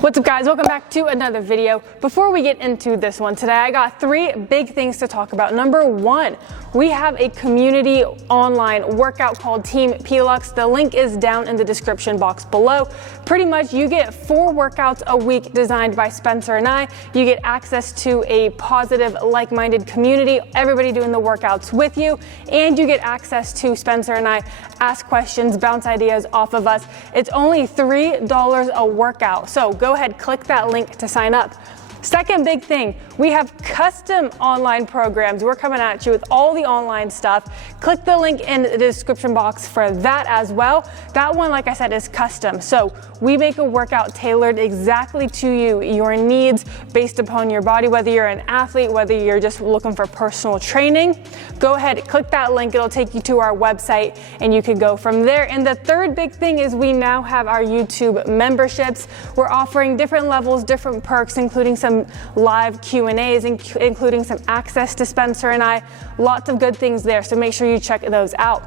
What's up, guys? Welcome back to another video. Before we get into this one today, I got three big things to talk about. Number one, we have a community online workout called Team PLux. The link is down in the description box below. Pretty much you get 4 workouts a week designed by Spencer and I. You get access to a positive, like-minded community, everybody doing the workouts with you, and you get access to Spencer and I ask questions, bounce ideas off of us. It's only $3 a workout. So go ahead, click that link to sign up. Second big thing, we have custom online programs. We're coming at you with all the online stuff. Click the link in the description box for that as well. That one, like I said, is custom. So we make a workout tailored exactly to you, your needs based upon your body, whether you're an athlete, whether you're just looking for personal training. Go ahead, click that link. It'll take you to our website and you can go from there. And the third big thing is we now have our YouTube memberships. We're offering different levels, different perks, including some live Q&As, including some access to Spencer and I. Lots of good things there, so make sure you check those out.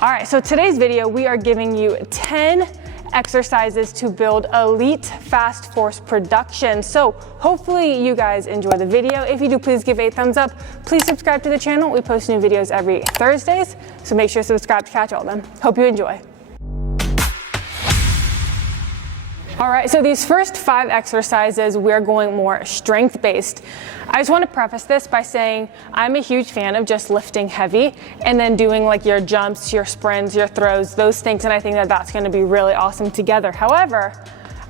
All right, so today's video, we are giving you 10 exercises to build elite fast force production. So hopefully you guys enjoy the video. If you do, please give a thumbs up. Please subscribe to the channel. We post new videos every Thursdays, so make sure to subscribe to catch all of them. Hope you enjoy. All right, so these first 5 exercises, we're going more strength-based. I just want to preface this by saying I'm a huge fan of just lifting heavy and then doing like your jumps, your sprints, your throws, those things, and I think that that's going to be really awesome together. However,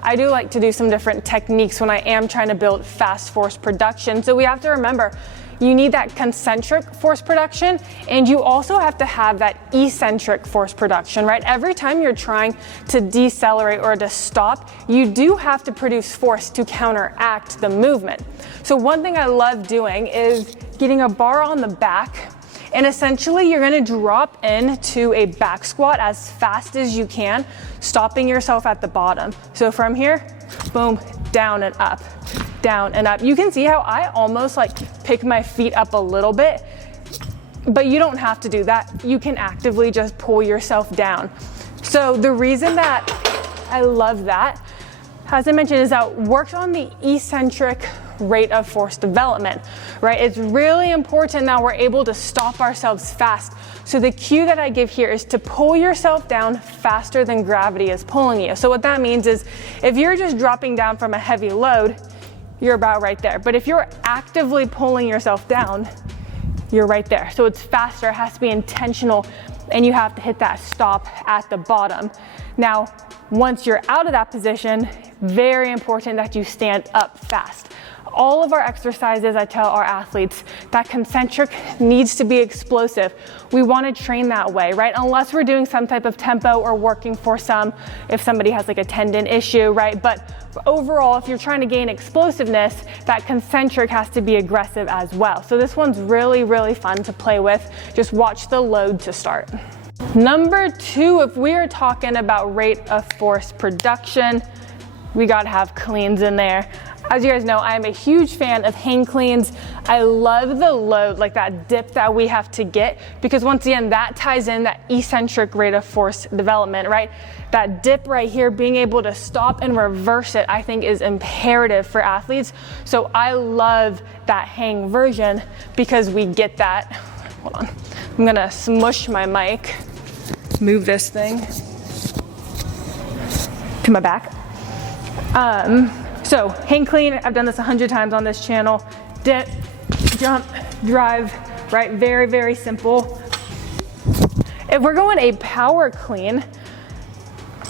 I do like to do some different techniques when I am trying to build fast force production. So we have to remember, you need that concentric force production, and you also have to have that eccentric force production, right? Every time you're trying to decelerate or to stop, you do have to produce force to counteract the movement. So one thing I love doing is getting a bar on the back, and essentially you're gonna drop into a back squat as fast as you can, stopping yourself at the bottom. So from here, boom, down and up. Down and up. You can see how I almost like pick my feet up a little bit, but you don't have to do that. You can actively just pull yourself down. So the reason that I love that, as I mentioned, is that it works on the eccentric rate of force development, right? It's really important that we're able to stop ourselves fast. So the cue that I give here is to pull yourself down faster than gravity is pulling you. So what that means is if you're just dropping down from a heavy load, you're about right there. But if you're actively pulling yourself down, you're right there. So it's faster, it has to be intentional, and you have to hit that stop at the bottom. Now, once you're out of that position, very important that you stand up fast. All of our exercises, I tell our athletes, that concentric needs to be explosive. We want to train that way, right? Unless we're doing some type of tempo or working for if somebody has like a tendon issue, right? But overall, if you're trying to gain explosiveness, that concentric has to be aggressive as well. So this one's really, really fun to play with. Just watch the load to start. Number 2, if we are talking about rate of force production, we gotta have cleans in there. As you guys know, I am a huge fan of hang cleans. I love the load, like that dip that we have to get, because once again, that ties in that eccentric rate of force development, right? That dip right here, being able to stop and reverse it, I think is imperative for athletes. So I love that hang version because we get that. Hold on, I'm gonna smush my mic, move this thing to my back. So hang clean, I've done this 100 times on this channel. Dip, jump, drive, right? Very, very simple. If we're going a power clean,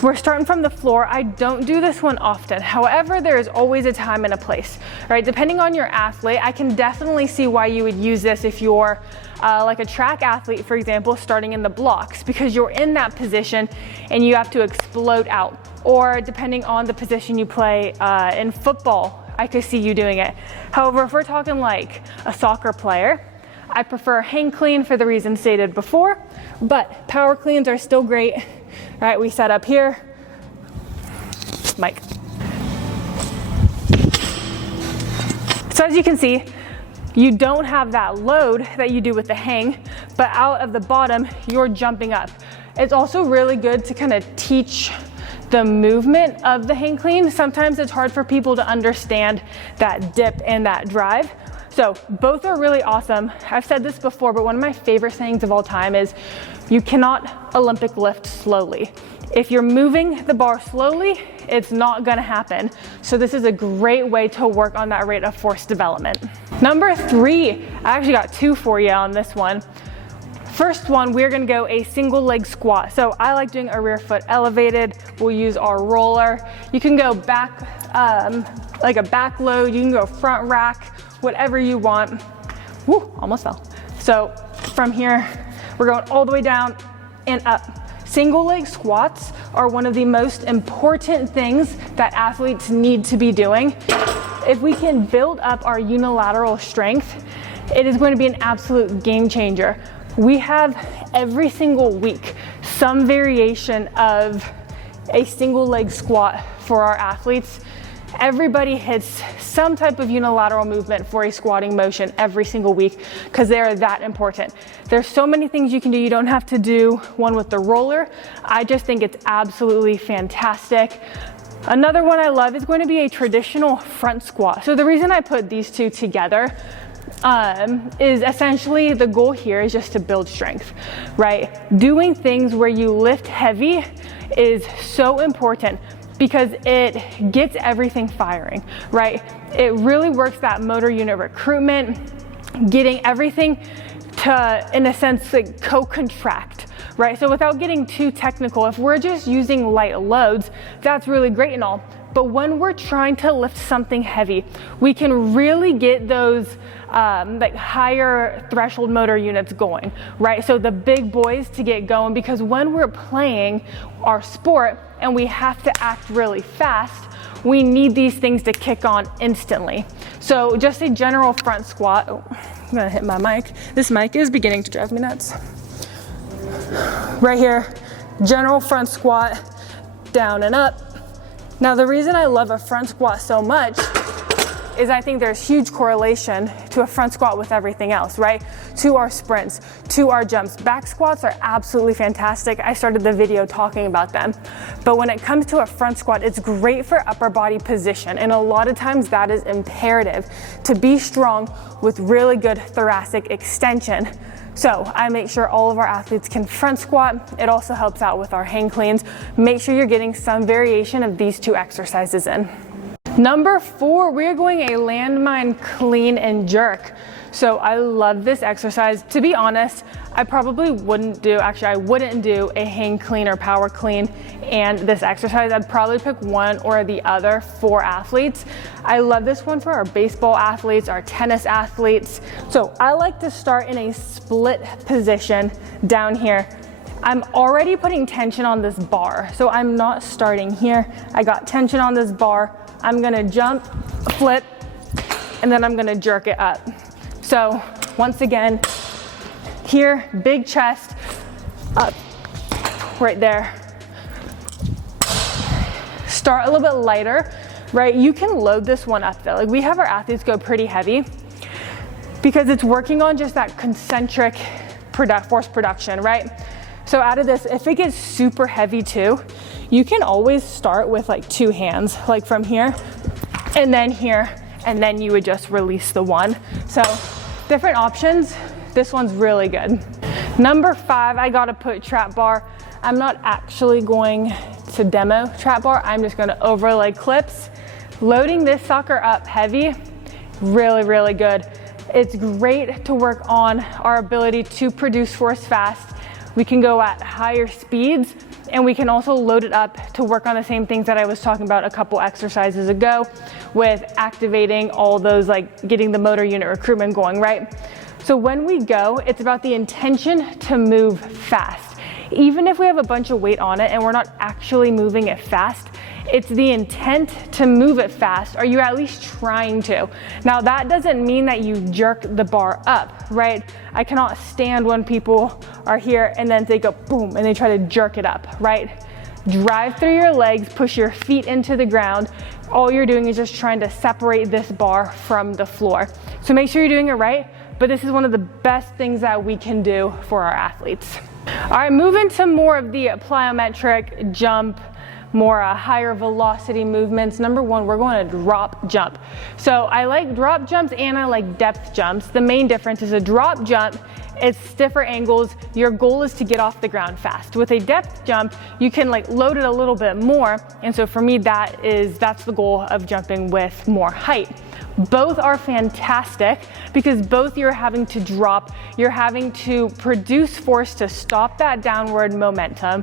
we're starting from the floor. I don't do this one often. However, there is always a time and a place, right? Depending on your athlete, I can definitely see why you would use this if you're like a track athlete, for example, starting in the blocks, because you're in that position and you have to explode out. Or depending on the position you play in football, I could see you doing it. However, if we're talking like a soccer player, I prefer hang clean for the reasons stated before, but power cleans are still great. All right, we set up here. Mike. So as you can see, you don't have that load that you do with the hang, but out of the bottom, you're jumping up. It's also really good to kind of teach the movement of the hang clean. Sometimes it's hard for people to understand that dip and that drive. So both are really awesome. I've said this before, but one of my favorite sayings of all time is you cannot Olympic lift slowly. If you're moving the bar slowly, it's not gonna happen. So this is a great way to work on that rate of force development. Number 3, I actually got 2 for you on this one. First one, we're gonna go a single leg squat. So I like doing a rear foot elevated. We'll use our roller. You can go back, like a back load. You can go front rack, whatever you want. Woo, almost fell. So from here, we're going all the way down and up. Single leg squats are one of the most important things that athletes need to be doing. If we can build up our unilateral strength, it is going to be an absolute game changer. We have every single week some variation of a single leg squat for our athletes. Everybody hits some type of unilateral movement for a squatting motion every single week because they are that important. There's so many things you can do. You don't have to do one with the roller. I just think it's absolutely fantastic. Another one I love is going to be a traditional front squat. So the reason I put these two together is essentially the goal here is just to build strength, right? Doing things where you lift heavy is so important because it gets everything firing, right? It really works that motor unit recruitment, getting everything to, in a sense, like co-contract, right? So without getting too technical, if we're just using light loads, that's really great and all. But when we're trying to lift something heavy, we can really get those like higher threshold motor units going, right? So the big boys to get going, because when we're playing our sport and we have to act really fast, we need these things to kick on instantly. So just a general front squat. Oh, I'm gonna hit my mic. This mic is beginning to drive me nuts. Right here, general front squat, down and up. Now the reason I love a front squat so much is I think there's huge correlation to a front squat with everything else, right? To our sprints, to our jumps. Back squats are absolutely fantastic. I started the video talking about them. But when it comes to a front squat, it's great for upper body position. And a lot of times that is imperative to be strong with really good thoracic extension. So I make sure all of our athletes can front squat. It also helps out with our hang cleans. Make sure you're getting some variation of these two exercises in. Number 4, we're going a landmine clean and jerk. So I love this exercise. To be honest, I probably wouldn't do a hang clean or power clean and this exercise. I'd probably pick one or the other for athletes. I love this one for our baseball athletes, our tennis athletes. So I like to start in a split position down here. I'm already putting tension on this bar, so I'm not starting here. I got tension on this bar. I'm gonna jump, flip, and then I'm gonna jerk it up. So once again, here, big chest, up, right there. Start a little bit lighter, right? You can load this one up though. Like we have our athletes go pretty heavy because it's working on just that concentric force production, right? So out of this, if it gets super heavy too, you can always start with like 2 hands, like from here, and then you would just release the one. So different options. This one's really good. Number 5, I gotta put trap bar. I'm not actually going to demo trap bar. I'm just gonna overlay clips. Loading this sucker up heavy, really, really good. It's great to work on our ability to produce force fast. We can go at higher speeds, and we can also load it up to work on the same things that I was talking about a couple exercises ago with activating all those, like getting the motor unit recruitment going, right? So when we go, it's about the intention to move fast. Even if we have a bunch of weight on it and we're not actually moving it fast, it's the intent to move it fast. Are you at least trying to? Now that doesn't mean that you jerk the bar up, right? I cannot stand when people are here and then they go boom and they try to jerk it up, right? Drive through your legs, push your feet into the ground. All you're doing is just trying to separate this bar from the floor. So make sure you're doing it right, but this is one of the best things that we can do for our athletes. All right, moving to more of the plyometric jump, more higher velocity movements. Number one, we're going to drop jump. So I like drop jumps and I like depth jumps. The main difference is a drop jump, it's stiffer angles. Your goal is to get off the ground fast. With a depth jump, you can like load it a little bit more. And so for me, that's the goal of jumping with more height. Both are fantastic because both you're having to drop, you're having to produce force to stop that downward momentum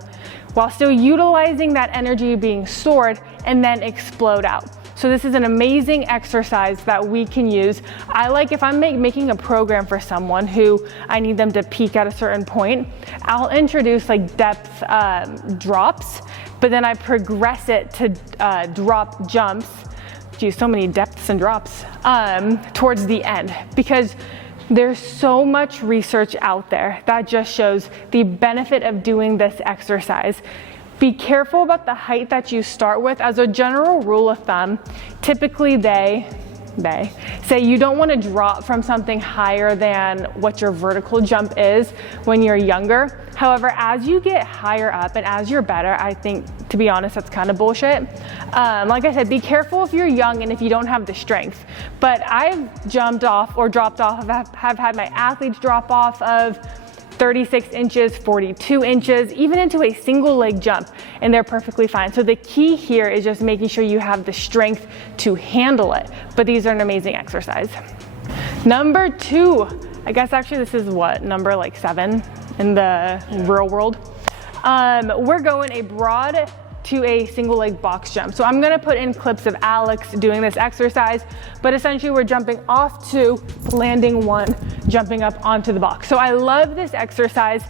while still utilizing that energy being stored and then explode out. So this is an amazing exercise that we can use. I like if I'm making a program for someone who I need them to peak at a certain point, I'll introduce like depth drops, but then I progress it to drop jumps. Geez, so many depths and drops towards the end, because there's so much research out there that just shows the benefit of doing this exercise. Be careful about the height that you start with. As a general rule of thumb, typically they say you don't want to drop from something higher than what your vertical jump is when you're younger. However, as you get higher up and as you're better, I think, to be honest, that's kind of bullshit. Like I said, be careful if you're young and if you don't have the strength. But I've jumped off or dropped off, have had my athletes drop off of 36 inches, 42 inches, even into a single leg jump, and they're perfectly fine. So the key here is just making sure you have the strength to handle it. But these are an amazing exercise. Number 2, I guess actually this is what, number like 7 in the real world. We're going a broad to a single leg box jump. So I'm gonna put in clips of Alex doing this exercise, but essentially we're jumping off 2, landing 1, jumping up onto the box. So I love this exercise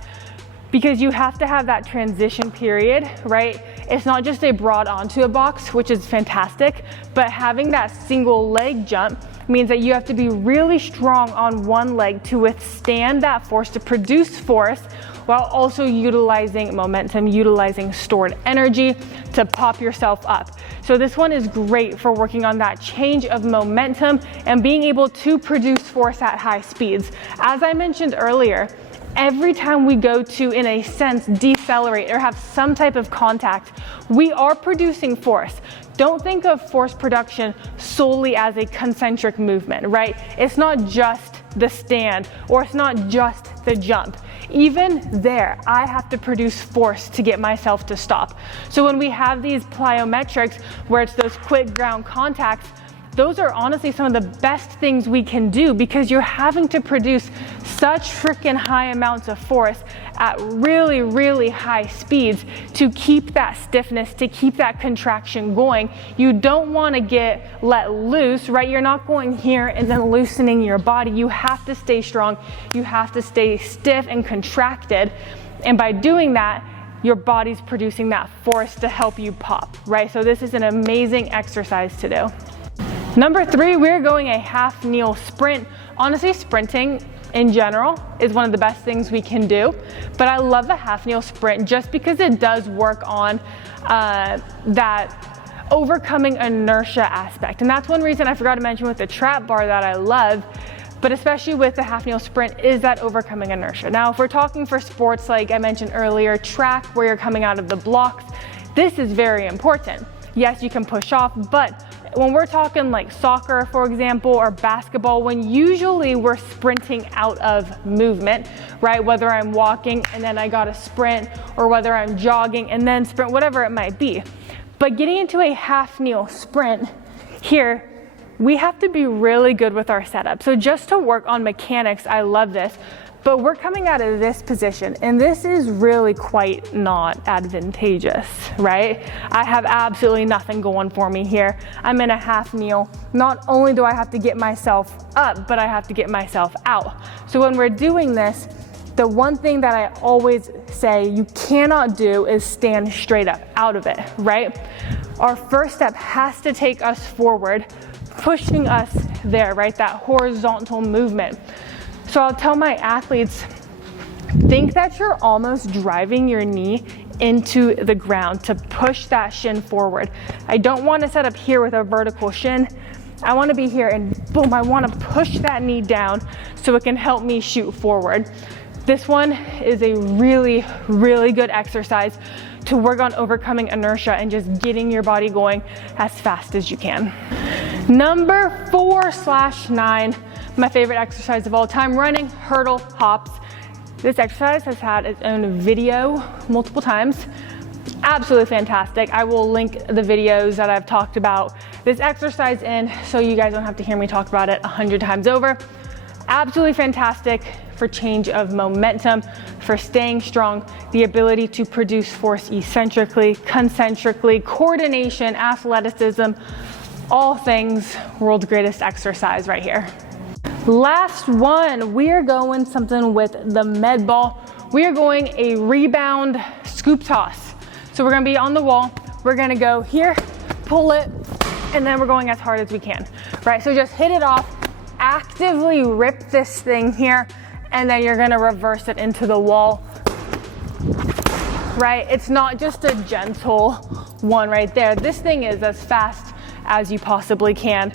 because you have to have that transition period, right? It's not just a broad onto a box, which is fantastic, but having that single leg jump means that you have to be really strong on one leg to withstand that force, to produce force, while also utilizing momentum, utilizing stored energy to pop yourself up. So this one is great for working on that change of momentum and being able to produce force at high speeds. As I mentioned earlier, every time we go to, in a sense, decelerate or have some type of contact, we are producing force. Don't think of force production solely as a concentric movement, right? It's not just the stand or it's not just the jump. Even there, I have to produce force to get myself to stop. So when we have these plyometrics where it's those quick ground contacts, those are honestly some of the best things we can do because you're having to produce such freaking high amounts of force at really, really high speeds to keep that stiffness, to keep that contraction going. You don't want to get let loose, right? You're not going here and then loosening your body. You have to stay strong. You have to stay stiff and contracted. And by doing that, your body's producing that force to help you pop, right? So this is an amazing exercise to do. Number 3, we're going a half kneel sprint. Honestly, sprinting in general is one of the best things we can do, but I love the half kneel sprint just because it does work on that overcoming inertia aspect. And that's one reason I forgot to mention with the trap bar that I love, but especially with the half kneel sprint, is that overcoming inertia. Now, if we're talking for sports like I mentioned earlier, track where you're coming out of the blocks, this is very important. Yes, you can push off, but when we're talking like soccer, for example, or basketball, when usually we're sprinting out of movement, right? Whether I'm walking and then I got to sprint, or whether I'm jogging and then sprint, whatever it might be. But getting into a half kneel sprint here, we have to be really good with our setup. So just to work on mechanics, I love this. But we're coming out of this position, and this is really quite not advantageous, right? I have absolutely nothing going for me here. I'm in a half kneel. Not only do I have to get myself up, but I have to get myself out. So when we're doing this, the one thing that I always say you cannot do is stand straight up out of it, right? Our first step has to take us forward, pushing us there, right? That horizontal movement. So I'll tell my athletes, think that you're almost driving your knee into the ground to push that shin forward. I don't want to set up here with a vertical shin. I want to be here and boom, I want to push that knee down so it can help me shoot forward. This one is a really, really good exercise to work on overcoming inertia and just getting your body going as fast as you can. Number 4/9, my favorite exercise of all time, running hurdle hops. This exercise has had its own video multiple times. Absolutely fantastic. I will link the videos that I've talked about this exercise in so you guys don't have to hear me talk about it 100 times over. Absolutely fantastic for change of momentum, for staying strong, the ability to produce force eccentrically, concentrically, coordination, athleticism, all things world's greatest exercise right here. Last one, we are going something with the med ball. We are going a rebound scoop toss. So we're gonna be on the wall, we're gonna go here, pull it, and then we're going as hard as we can, right? So just hit it off, actively rip this thing here, and then you're gonna reverse it into the wall, right? It's not just a gentle one right there. This thing is as fast as you possibly can,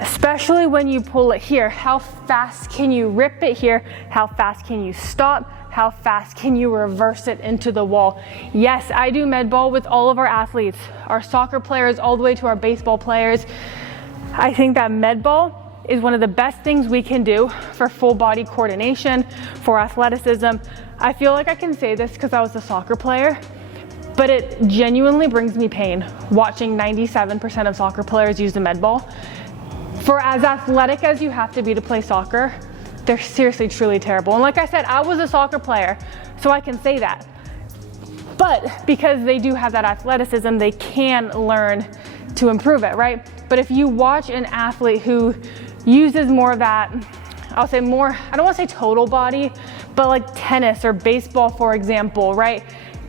especially when you pull it here. How fast can you rip it here? How fast can you stop? How fast can you reverse it into the wall? Yes, I do med ball with all of our athletes, our soccer players, all the way to our baseball players. I think that med ball is one of the best things we can do for full body coordination, for athleticism. I feel like I can say this because I was a soccer player, but it genuinely brings me pain watching 97% of soccer players use the med ball. For as athletic as you have to be to play soccer, they're seriously, truly terrible. And like I said, I was a soccer player, so I can say that. But because they do have that athleticism, they can learn to improve it, right? But if you watch an athlete who uses more of that, I'll say more, I don't want to say total body, but like tennis or baseball, for example, right?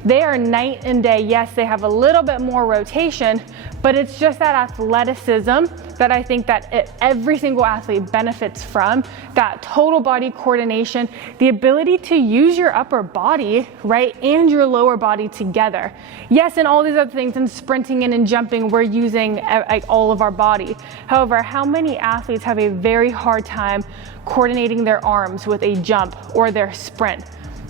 They are night and day. Yes, they have a little bit more rotation, but it's just that athleticism that I think that every single athlete benefits from, that total body coordination, the ability to use your upper body, right, and your lower body together. Yes, and all these other things, and sprinting and jumping, we're using like all of our body. However, how many athletes have a very hard time coordinating their arms with a jump or their sprint?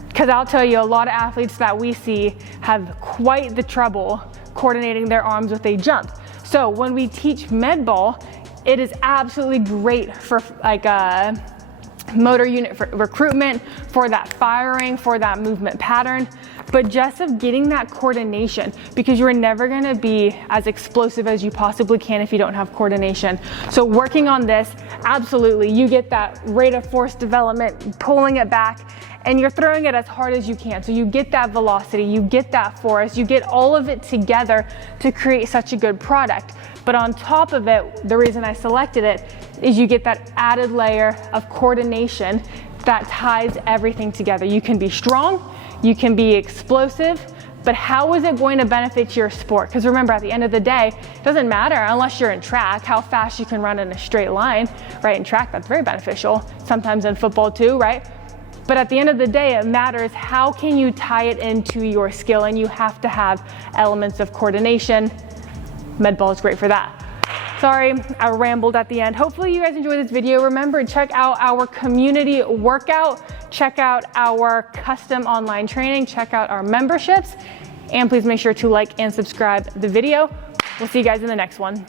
Because I'll tell you, a lot of athletes that we see have quite the trouble coordinating their arms with a jump. So when we teach med ball, it is absolutely great for like a motor unit for recruitment, for that firing, for that movement pattern, but just of getting that coordination, because you're never gonna be as explosive as you possibly can if you don't have coordination. So working on this, absolutely, you get that rate of force development, pulling it back, and you're throwing it as hard as you can. So you get that velocity, you get that force, you get all of it together to create such a good product. But on top of it, the reason I selected it is you get that added layer of coordination that ties everything together. You can be strong, you can be explosive, but how is it going to benefit your sport? Because remember, at the end of the day, it doesn't matter unless you're in track, how fast you can run in a straight line, right? In track, that's very beneficial. Sometimes in football too, right? But at the end of the day, it matters how can you tie it into your skill, and you have to have elements of coordination. Med ball is great for that. Sorry, I rambled at the end. Hopefully you guys enjoyed this video. Remember, check out our community workout, check out our custom online training, check out our memberships, and please make sure to like and subscribe the video. We'll see you guys in the next one.